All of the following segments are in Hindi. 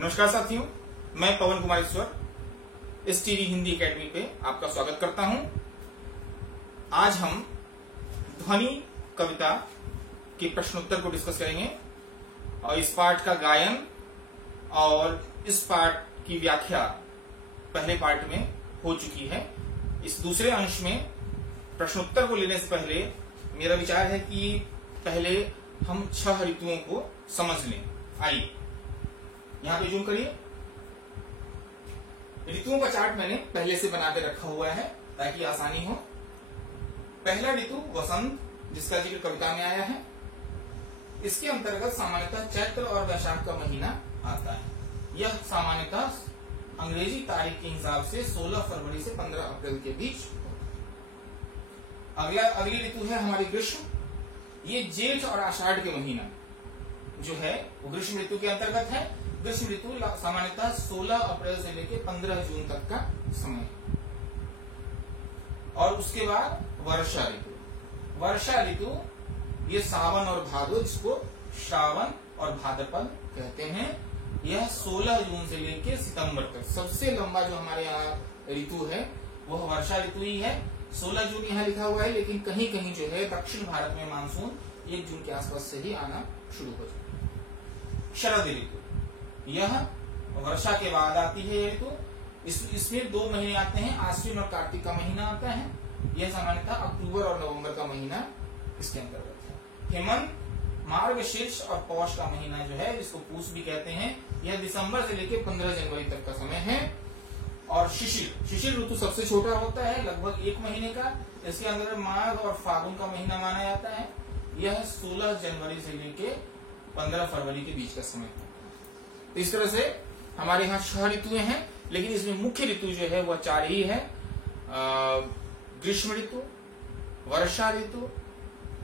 नमस्कार साथियों, मैं पवन कुमार ईश्वर इस टीवी हिंदी एकेडमी पे आपका स्वागत करता हूं। आज हम ध्वनि कविता के प्रश्नोत्तर को डिस्कस करेंगे और इस पाठ का गायन और इस पाठ की व्याख्या पहले पार्ट में हो चुकी है। इस दूसरे अंश में प्रश्नोत्तर को लेने से पहले मेरा विचार है कि पहले हम 6 ऋतुओं को समझ लें। आइए यहां पे जूम करिए। ऋतुओं का चार्ट मैंने पहले से बना के रखा हुआ है ताकि आसानी हो। पहला ऋतु वसंत, जिसका जिक्र कविता में आया है। इसके अंतर्गत सामान्यतः चैत्र और वैशाख का महीना आता है। यह सामान्यतः अंग्रेजी तारीख के हिसाब से 16 फरवरी से 15 अप्रैल के बीच। अगली ऋतु है हमारी ग्रीष्म। ये जेठ और आषाढ़ के महीना जो है वो ग्रीष्म ऋतु के अंतर्गत है। ग्रीष्म ऋतु सामान्यतः 16 अप्रैल से लेकर 15 जून तक का समय है। और उसके बाद वर्षा ऋतु। वर्षा ऋतु ये सावन और भादो, जिसको श्रावण और भाद्रपद कहते हैं, यह 16 जून से लेकर सितंबर तक सबसे लंबा जो हमारे यहाँ ऋतु है वह वर्षा ऋतु ही है। 16 जून यहाँ लिखा हुआ है, लेकिन कहीं कहीं जो है दक्षिण भारत में मानसून 1 जून के आसपास से ही आना शुरू हो जाता है। शरद ऋतु, यह वर्षा के बाद आती है ऋतु। इसमें 2 महीने आते हैं, आश्विन और कार्तिक का महीना आता है। यह सामान्यतः अक्टूबर और नवंबर का महीना इसके अंतर्गत है। हेमंत, मार्गशीर्ष और पौष का महीना जो है, जिसको पूष भी कहते हैं, यह दिसंबर से लेकर 15 जनवरी तक का समय है। और शिशिर ऋतु सबसे छोटा होता है, लगभग 1 महीने का। इसके अंदर माघ और फागुन का महीना माना जाता है। यह 16 जनवरी से लेकर 15 फरवरी के बीच का समय है। इस तरह से हमारे यहाँ 6 ऋतुएं हैं, लेकिन इसमें मुख्य ऋतु जो है वह 4 ही है। ग्रीष्म ऋतु, वर्षा ऋतु,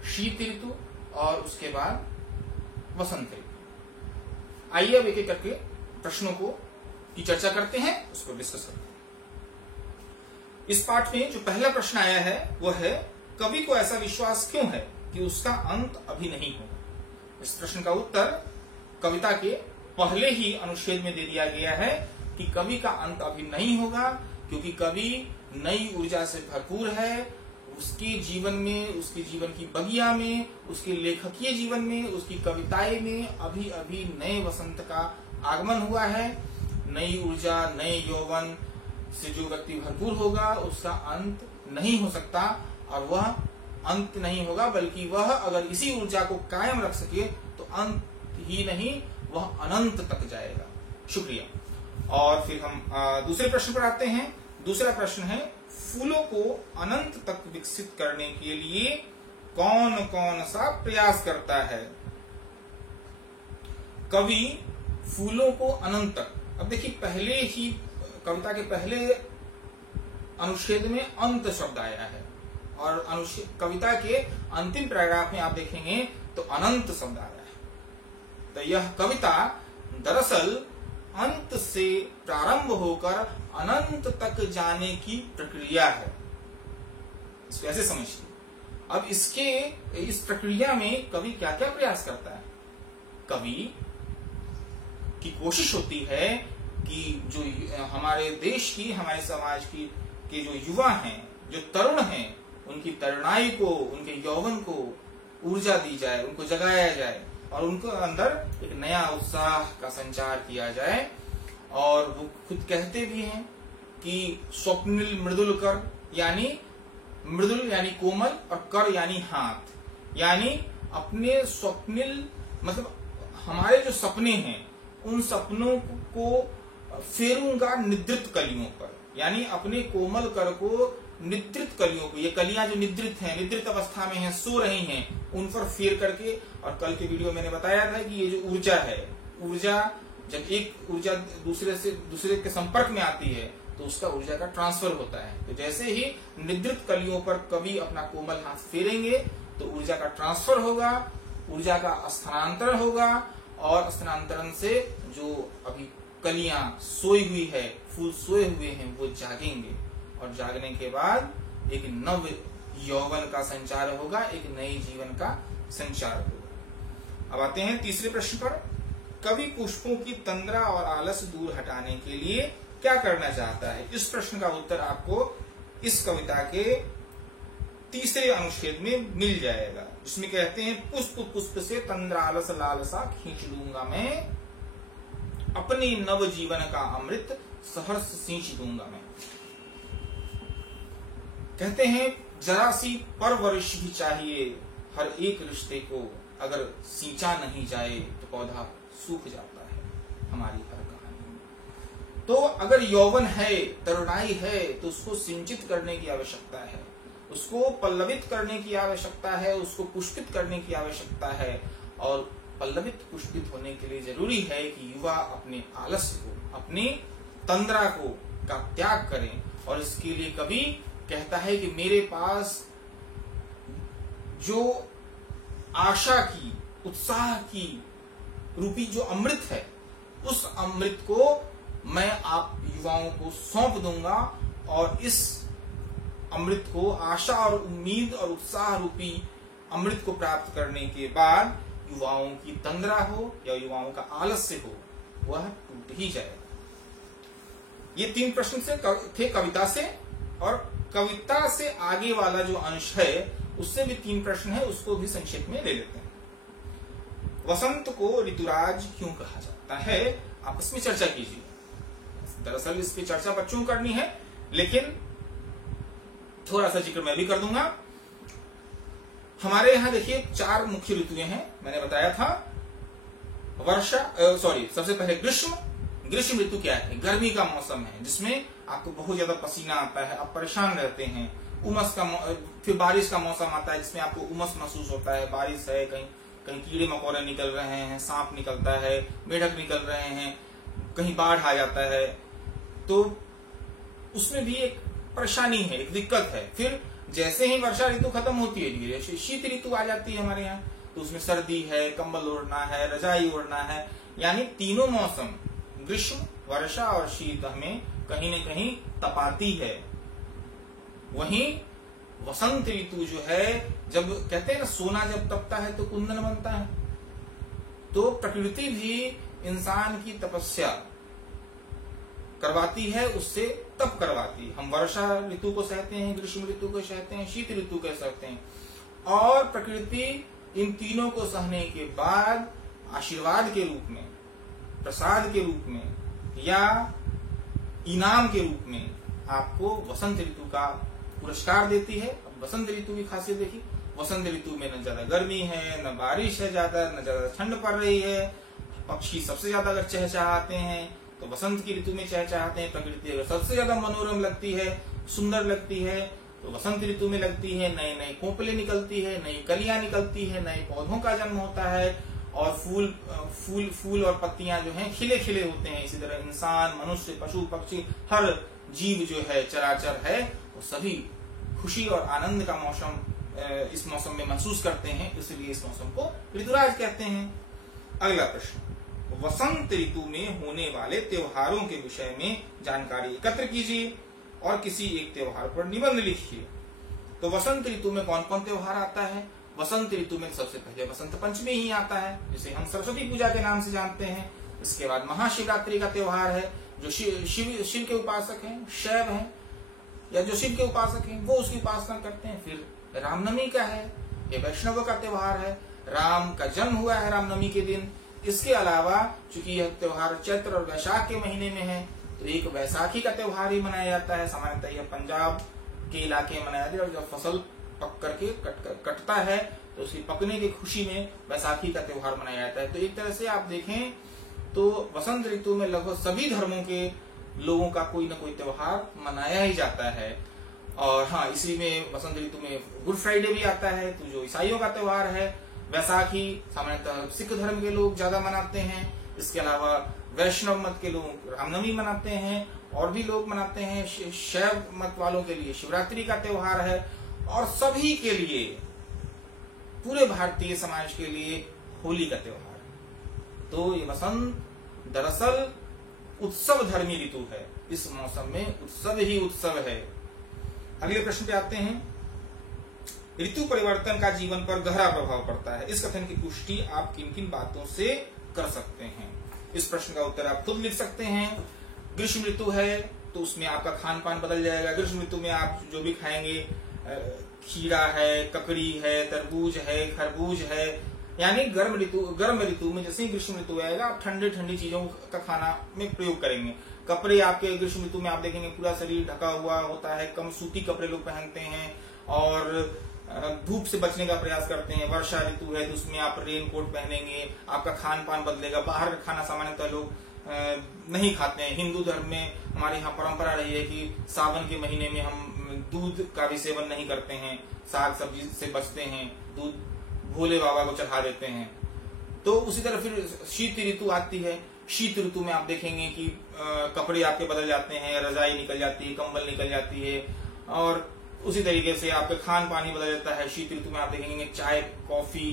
शीत ऋतु और उसके बाद वसंत ऋतु। आइए अब एक एक करके प्रश्नों को की चर्चा करते हैं, उसको डिस्कस करते हैं। इस पाठ में जो पहला प्रश्न आया है वह है, कवि को ऐसा विश्वास क्यों है कि उसका अंत अभी नहीं होगा। इस प्रश्न का उत्तर कविता के पहले ही अनुच्छेद में दे दिया गया है कि कवि का अंत अभी नहीं होगा, क्योंकि कवि नई ऊर्जा से भरपूर है। उसके जीवन में, उसके जीवन की बगिया में, उसके लेखकीय जीवन में, उसकी कविताएं में अभी अभी नए वसंत का आगमन हुआ है। नई ऊर्जा, नए यौवन से जो व्यक्ति भरपूर होगा उसका अंत नहीं हो सकता। और वह अंत नहीं होगा, बल्कि वह अगर इसी ऊर्जा को कायम रख सके तो अंत ही नहीं, वह अनंत तक जाएगा। शुक्रिया। और फिर हम दूसरे प्रश्न पर आते हैं। दूसरा प्रश्न है, फूलों को अनंत तक विकसित करने के लिए कौन कौन सा प्रयास करता है। कवि फूलों को अनंत तक, अब देखिए पहले ही कविता के पहले अनुच्छेद में अंत शब्द आया है और कविता के अंतिम पैराग्राफ में आप देखेंगे तो अनंत शब्द आया है। तो यह कविता दरअसल अंत से प्रारंभ होकर अनंत तक जाने की प्रक्रिया है। इसको ऐसे समझिए। अब इस प्रक्रिया में कवि क्या क्या प्रयास करता है। कवि की कोशिश होती है कि जो हमारे देश की, हमारे समाज की के जो युवा हैं, जो तरुण हैं, उनकी तरुणाई को, उनके यौवन को ऊर्जा दी जाए, उनको जगाया जाए और उनको अंदर एक नया उत्साह का संचार किया जाए। और वो खुद कहते भी हैं कि स्वप्निल मृदुल कर, यानी मृदुल यानी कोमल और कर यानी हाथ, यानी अपने स्वप्निल मतलब हमारे जो सपने हैं उन सपनों को फेरूंगा निद्रित कलियों पर, यानी अपने कोमल कर को निद्रित कलियों को, ये कलियां जो निद्रित हैं, निद्रित अवस्था में हैं, सो रही हैं, उन पर फेर करके। और कल के वीडियो मैंने बताया था कि ये जो ऊर्जा है, ऊर्जा जब एक ऊर्जा दूसरे के संपर्क में आती है तो उसका ऊर्जा का ट्रांसफर होता है। तो जैसे ही निद्रित कलियों पर कवि अपना कोमल हाथ फेरेंगे तो ऊर्जा का ट्रांसफर होगा, ऊर्जा का स्थानांतरण होगा और स्थानांतरण से जो अभी कलियां सोई हुई है, फूल सोए हुए हैं, वो जागेंगे और जागने के बाद एक नव यौवन का संचार होगा, एक नए जीवन का संचार होगा। अब आते हैं तीसरे प्रश्न पर। कवि पुष्पों की तंद्रा और आलस दूर हटाने के लिए क्या करना चाहता है? इस प्रश्न का उत्तर आपको इस कविता के तीसरे अनुच्छेद में मिल जाएगा, जिसमें कहते हैं पुष्प पुष्प से तंद्रालस लालसा खींच लूंगा मैं, अपने नव जीवन का अमृत सहर्ष सींच दूंगा मैं। कहते हैं जरा सी परवरिश भी चाहिए हर एक रिश्ते को, अगर सींचा नहीं जाए तो पौधा सूख जाता है हमारी हर कहानी में। तो अगर यौवन है, तरुणाई है, तो उसको सिंचित करने की आवश्यकता है, उसको पल्लवित करने की आवश्यकता है, उसको पुष्पित करने की आवश्यकता है। और पल्लवित पुष्पित होने के लिए जरूरी है कि युवा अपने आलस्य को, अपनी तंद्रा को का त्याग करें। और इसके लिए कवि कहता है कि मेरे पास जो आशा की, उत्साह की रूपी जो अमृत है, उस अमृत को मैं आप युवाओं को सौंप दूंगा। और इस अमृत को, आशा और उम्मीद और उत्साह रूपी अमृत को प्राप्त करने के बाद युवाओं की तंद्रा हो या युवाओं का आलस्य हो, वह टूट ही जाएगा। ये 3 प्रश्न से थे कविता से, और कविता से आगे वाला जो अंश है उससे भी 3 प्रश्न है, उसको भी संक्षेप में ले लेते हैं। वसंत को ऋतुराज क्यों कहा जाता है? आपस में चर्चा कीजिए। दरअसल इस पे चर्चा बच्चों को करनी है, लेकिन थोड़ा सा जिक्र मैं भी कर दूंगा। हमारे यहाँ देखिए 4 मुख्य ऋतुएं हैं, मैंने बताया था। सबसे पहले ग्रीष्म ऋतु क्या है? गर्मी का मौसम है, जिसमें आपको बहुत ज्यादा पसीना आता है, आप परेशान रहते हैं। उमस का, फिर बारिश का मौसम आता है, जिसमें आपको उमस महसूस होता है, बारिश है, कहीं कहीं कीड़े मकोड़े निकल रहे हैं, सांप निकलता है, मेढक निकल रहे हैं, कहीं बाढ़ आ जाता है, तो उसमें भी एक परेशानी है, एक दिक्कत है। फिर जैसे ही वर्षा ऋतु खत्म होती है, धीरे धीरे शीत ऋतु आ जाती है हमारे यहाँ, तो उसमें सर्दी है, कंबल ओढ़ना है, रजाई ओढ़ना है। यानी तीनों मौसम, ग्रीष्म, वर्षा और शीत, हमें कहीं न कहीं तपाती है। वहीं वसंत ऋतु जो है, जब कहते हैं ना सोना जब तपता है तो कुंदन बनता है, तो प्रकृति भी इंसान की तपस्या करवाती है, उससे तप करवाती है। हम वर्षा ऋतु को सहते हैं, ग्रीष्म ऋतु को सहते हैं, शीत ऋतु को सहते हैं, और प्रकृति इन तीनों को सहने के बाद आशीर्वाद के रूप में, प्रसाद के रूप में या इनाम के रूप में आपको वसंत ऋतु का पुरस्कार देती है। अब वसंत ऋतु की खासियत देखिए, वसंत ऋतु में न ज्यादा गर्मी है, न बारिश है ज्यादा, न ज्यादा ठंड पड़ रही है। पक्षी सबसे ज्यादा अगर चहचहाते हैं तो वसंत की ऋतु में चहचहाते हैं। प्रकृति अगर सबसे ज्यादा मनोरम लगती है, सुंदर लगती है, तो वसंत ऋतु में लगती है। नए नए कोपले निकलती है, नई कलियां निकलती है, नए पौधों का जन्म होता है, और फूल और पत्तियां जो हैं खिले खिले होते हैं। इसी तरह इंसान, मनुष्य, पशु पक्षी, हर जीव जो है, चराचर है, वो सभी खुशी और आनंद का मौसम इस मौसम में महसूस करते हैं, इसलिए इस मौसम को ऋतुराज कहते हैं। अगला प्रश्न, वसंत ऋतु में होने वाले त्योहारों के विषय में जानकारी एकत्र कीजिए और किसी एक त्योहार पर निबंध लिखिए। तो वसंत ऋतु में कौन कौन त्योहार आता है? वसंत ऋतु में सबसे पहले वसंत पंचमी ही आता है, जिसे हम सरस्वती पूजा के नाम से जानते हैं। इसके बाद महाशिवरात्रि का त्योहार है, जो शिव के उपासक हैं, शैव हैं, या जो शिव के उपासक हैं वो उसकी उपासना करते हैं। फिर रामनवमी का है, ये वैष्णवों का त्योहार है, राम का जन्म हुआ है रामनवमी के दिन। इसके अलावा चूंकि यह त्योहार चैत्र और वैशाख के महीने में है, तो एक वैसाखी का त्योहार ही मनाया जाता है। सामान्यतः यह पंजाब के इलाके में मनाया जाता है, और जब फसल पक करके कटता है तो उसकी पकने की खुशी में वैसाखी का त्योहार मनाया जाता है। तो एक तरह से आप देखें तो वसंत ऋतु में लगभग सभी धर्मों के लोगों का कोई न कोई त्योहार मनाया ही जाता है। और हाँ, इसी में वसंत ऋतु में गुड फ्राइडे भी आता है, तो जो ईसाइयों का त्योहार है। वैसाखी सामान्यतः सिख धर्म के लोग ज्यादा मनाते हैं। इसके अलावा वैष्णव मत के लोग रामनवमी मनाते हैं, और भी लोग मनाते हैं। शैव मत वालों के लिए शिवरात्रि का त्योहार है, और सभी के लिए, पूरे भारतीय समाज के लिए होली का त्योहार है। तो ये वसंत दरअसल उत्सव धर्मी ऋतु है। इस मौसम में उत्सव ही उत्सव है। अगले प्रश्न पे आते हैं, ऋतु परिवर्तन का जीवन पर गहरा प्रभाव पड़ता है। इस कथन की पुष्टि आप किन किन बातों से कर सकते हैं? इस प्रश्न का उत्तर आप खुद लिख सकते हैं। ग्रीष्म ऋतु है तो उसमें आपका खान पान बदल जाएगा। ग्रीष्म ऋतु में आप जो भी खाएंगे, खीरा है, ककड़ी है, तरबूज है, खरबूज है, यानी गर्म ऋतु में जैसे ही ग्रीष्म ऋतु आएगा आप ठंडी ठंडी चीजों का खाना में प्रयोग करेंगे। कपड़े आपके ग्रीष्म ऋतु में आप देखेंगे पूरा शरीर ढका हुआ होता है, कम सूती कपड़े लोग पहनते हैं और धूप से बचने का प्रयास करते हैं। वर्षा ऋतु है तो उसमें आप रेन कोट पहनेंगे, आपका खान पान बदलेगा। बाहर का खाना सामान्यतः लोग नहीं खाते हैं। हिंदू धर्म में हमारे यहाँ परंपरा रही है कि सावन के महीने में हम दूध का भी सेवन नहीं करते हैं, साग सब्जी से बचते हैं, दूध भोले बाबा को चढ़ा देते हैं। तो उसी तरह फिर शीत ऋतु आती है। शीत ऋतु में आप देखेंगे कि कपड़े आपके बदल जाते हैं, रजाई निकल जाती है, कंबल निकल जाती है और उसी तरीके से आपका खान पान ही बदल जाता है। शीत ऋतु में आप देखेंगे चाय, कॉफी,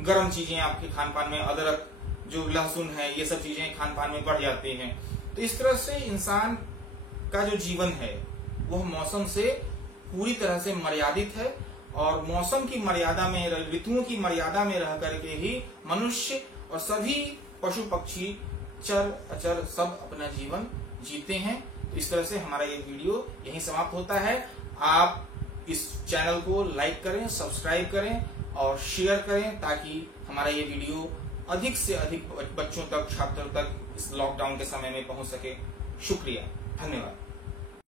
गर्म चीजें आपके खान पान में, अदरक, जो लहसुन है, ये सब चीजें खान पान में बढ़ जाती हैं। तो इस तरह से इंसान का जो जीवन है वह मौसम से पूरी तरह से मर्यादित है और मौसम की मर्यादा में, ऋतुओं की मर्यादा में रह करके ही मनुष्य और सभी पशु पक्षी, चर अचर सब अपना जीवन जीते हैं। तो इस तरह से हमारा ये वीडियो यहीं समाप्त होता है। आप इस चैनल को लाइक करें, सब्सक्राइब करें और शेयर करें ताकि हमारा ये वीडियो अधिक से अधिक बच्चों तक, छात्रों तक इस लॉकडाउन के समय में पहुंच सके। शुक्रिया, धन्यवाद।